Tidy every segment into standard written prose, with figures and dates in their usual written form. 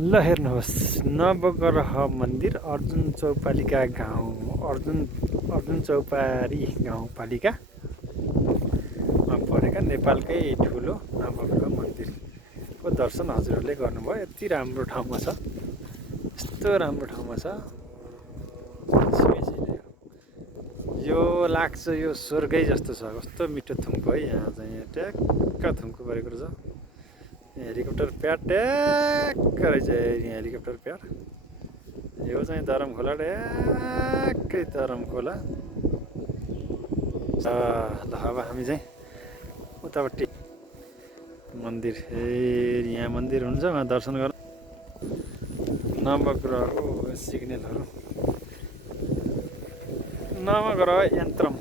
ल हेर्नुहोस्, नवग्रह मन्दिर अर्जुन चौपालिका गाउँ अर्जुन चौपारी गाउँपालिकामा परेका नेपालकै ठुलो नवग्रह मन्दिरको दर्शन हजुरहरूले गर्नुभयो। यति राम्रो ठाउँमा छ, यस्तो राम्रो ठाउँमा छ, यो लाग्छ यो स्वर्गै जस्तो छ। कस्तो मिठो थुम्को है, यहाँ चाहिँ ट्याक्क थुम्को परेको रहेछ। हेलिकप्टर प्याड ट्याक्क रहेछ यहाँ, हेलिकप्टर प्याड। यो चाहिँ दरम खोला, ट्याक्कै दरम खोला। ल अब हामी चाहिँ उतापट्टि मन्दिर, यहाँ मन्दिर हुन्छ, उहाँ दर्शन गर। नवग्रहको सिग्नलहरू, नवग्रह यन्त्रम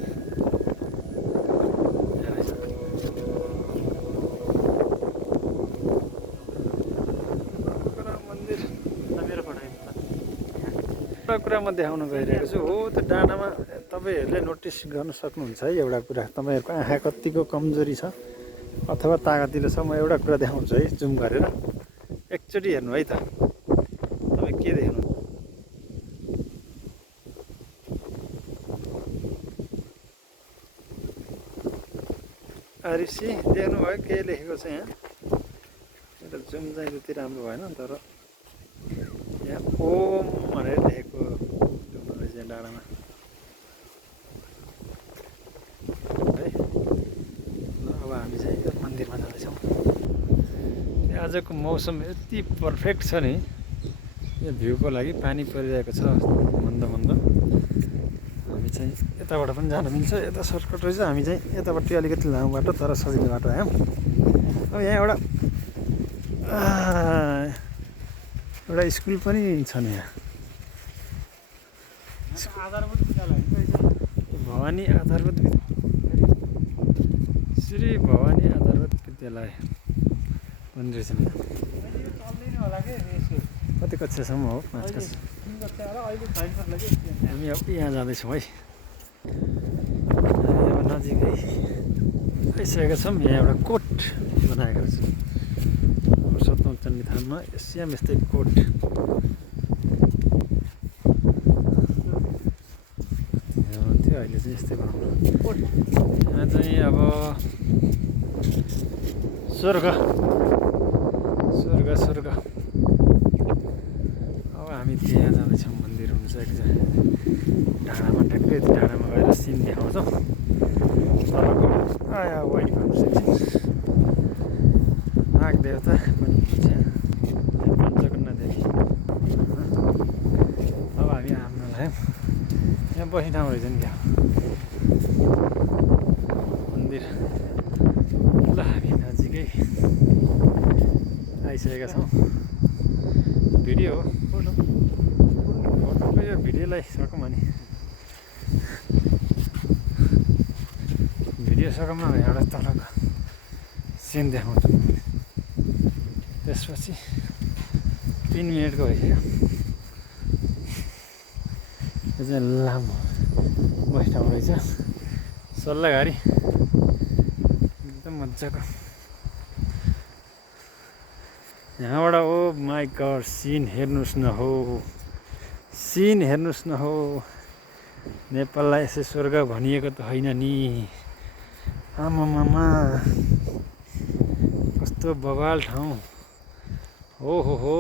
कुरा म देखाउन गइरहेको छु हो। त्यो डाँडामा तपाईँहरूले नोटिस गर्न सक्नुहुन्छ है एउटा कुरा, तपाईँहरूको आँखा कतिको कमजोरी छ अथवा तागतिलो छ। म एउटा कुरा देखाउँछु है, जुम गरेर एकचोटि हेर्नु है त, तपाईँ के देख्नु? ऋषि देख्नुभयो के लेखेको छ यहाँ? एउटा जुम चाहिँ त्यति राम्रो भएन, तर यहाँ ओम भनेर लेखेको रहेछ डाँडामा है। अब हामी चाहिँ यो मन्दिरमा जाँदैछौँ। आजको मौसम यति पर्फेक्ट छ नि यो भ्यूको लागि। पानी परिरहेको छ मन्द मन्द। हामी चाहिँ यताबाट पनि जान मिल्छ, यता सर्टकट रहेछ। हामी चाहिँ यतापट्टि अलिकति लामो बाटो तर सजिलो बाटो आयौँ। अब यहाँ एउटा स्कुल पनि छ नि यहाँ, आधारभूत विद्यालय भवानी आधारभूत श्री भवानी आधारभूत विद्यालय पनि रहेछ। कति कक्षासम्म हो? 5 कक्षा। हामी अब यहाँ जाँदैछौँ है। हामी अब नजिकै आइसकेका छौँ। यहाँ एउटा कोट बनाएको रहेछ पुरुषोत्तम चण्डी थानमा। एसियाम यस्तै कोट थियो, अहिले चाहिँ यस्तै बनाउनु। यहाँ चाहिँ अब स्वर्ग स्वर्ग स्वर्ग। अब हामी त्यहाँ जाँदैछौँ, मन्दिर हुन्छ एकजना डाँडामा। ठ्याक्कै डाँडामा गएर सिन देखाउँछौँ। तलको आया वाइफ नाग देवता पनि हुन्छ, पञ्चकन्या देवी। अब हामी हाम्रो लाग्यौँ, यहाँ बस्ने ठाउँ रहेछ नि क्या मन्दिर। ल हामी नजिकै आइसकेका छौँ। भिडियो हो, फोटोको यो भिडियोलाई सकौँ अनि भिडियो सकौँ न, एउटा तलको सिन देखाउँछु। त्यसपछि 3 मिनटको भइसक्यो। यो चाहिँ लामो बस्ने ठाउँ रहेछ, सल्लाहघारी एकदम मजाको। यहाँबाट ओ माई गड सिन हेर्नुहोस् न हो, सिन हेर्नुहोस् न हो। नेपाललाई यसै स्वर्ग भनिएको त होइन नि। आमामामा कस्तो बवाल ठाउँ हो।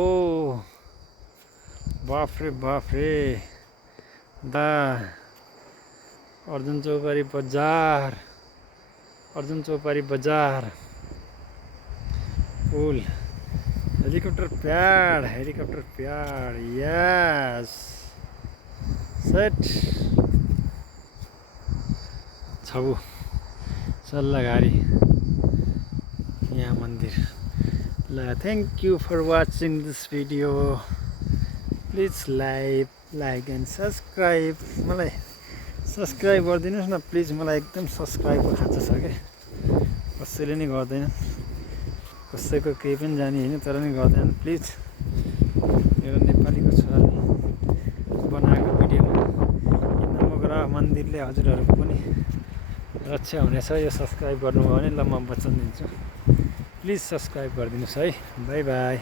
बाफ्रे बाफ्रे दा अर्जुन चौपारी बजार पुल, हेलिकप्टर प्याड यस सेट छबु सल्लाहघारी यहाँ मन्दिर। ल thank you for watching this video. Please like and subscribe. मलाई सब्सक्राइब गरिदिनुहोस् न प्लिज, मलाई एकदम सब्सक्राइबको खाँचो छ क्या। कसैले नि गर्दैन, कसैको केही पनि जाने होइन, तर नि गर्दैन। प्लिज मेरो नेपालीको छोराले बनाएको भिडियोमा नवग्रह मन्दिरले हजुरहरूको पनि रक्षा हुनेछ। यो सब्सक्राइब गर्नुभयो भने ल म वचन दिन्छु, प्लिज सब्सक्राइब गरिदिनुहोस् है। By by.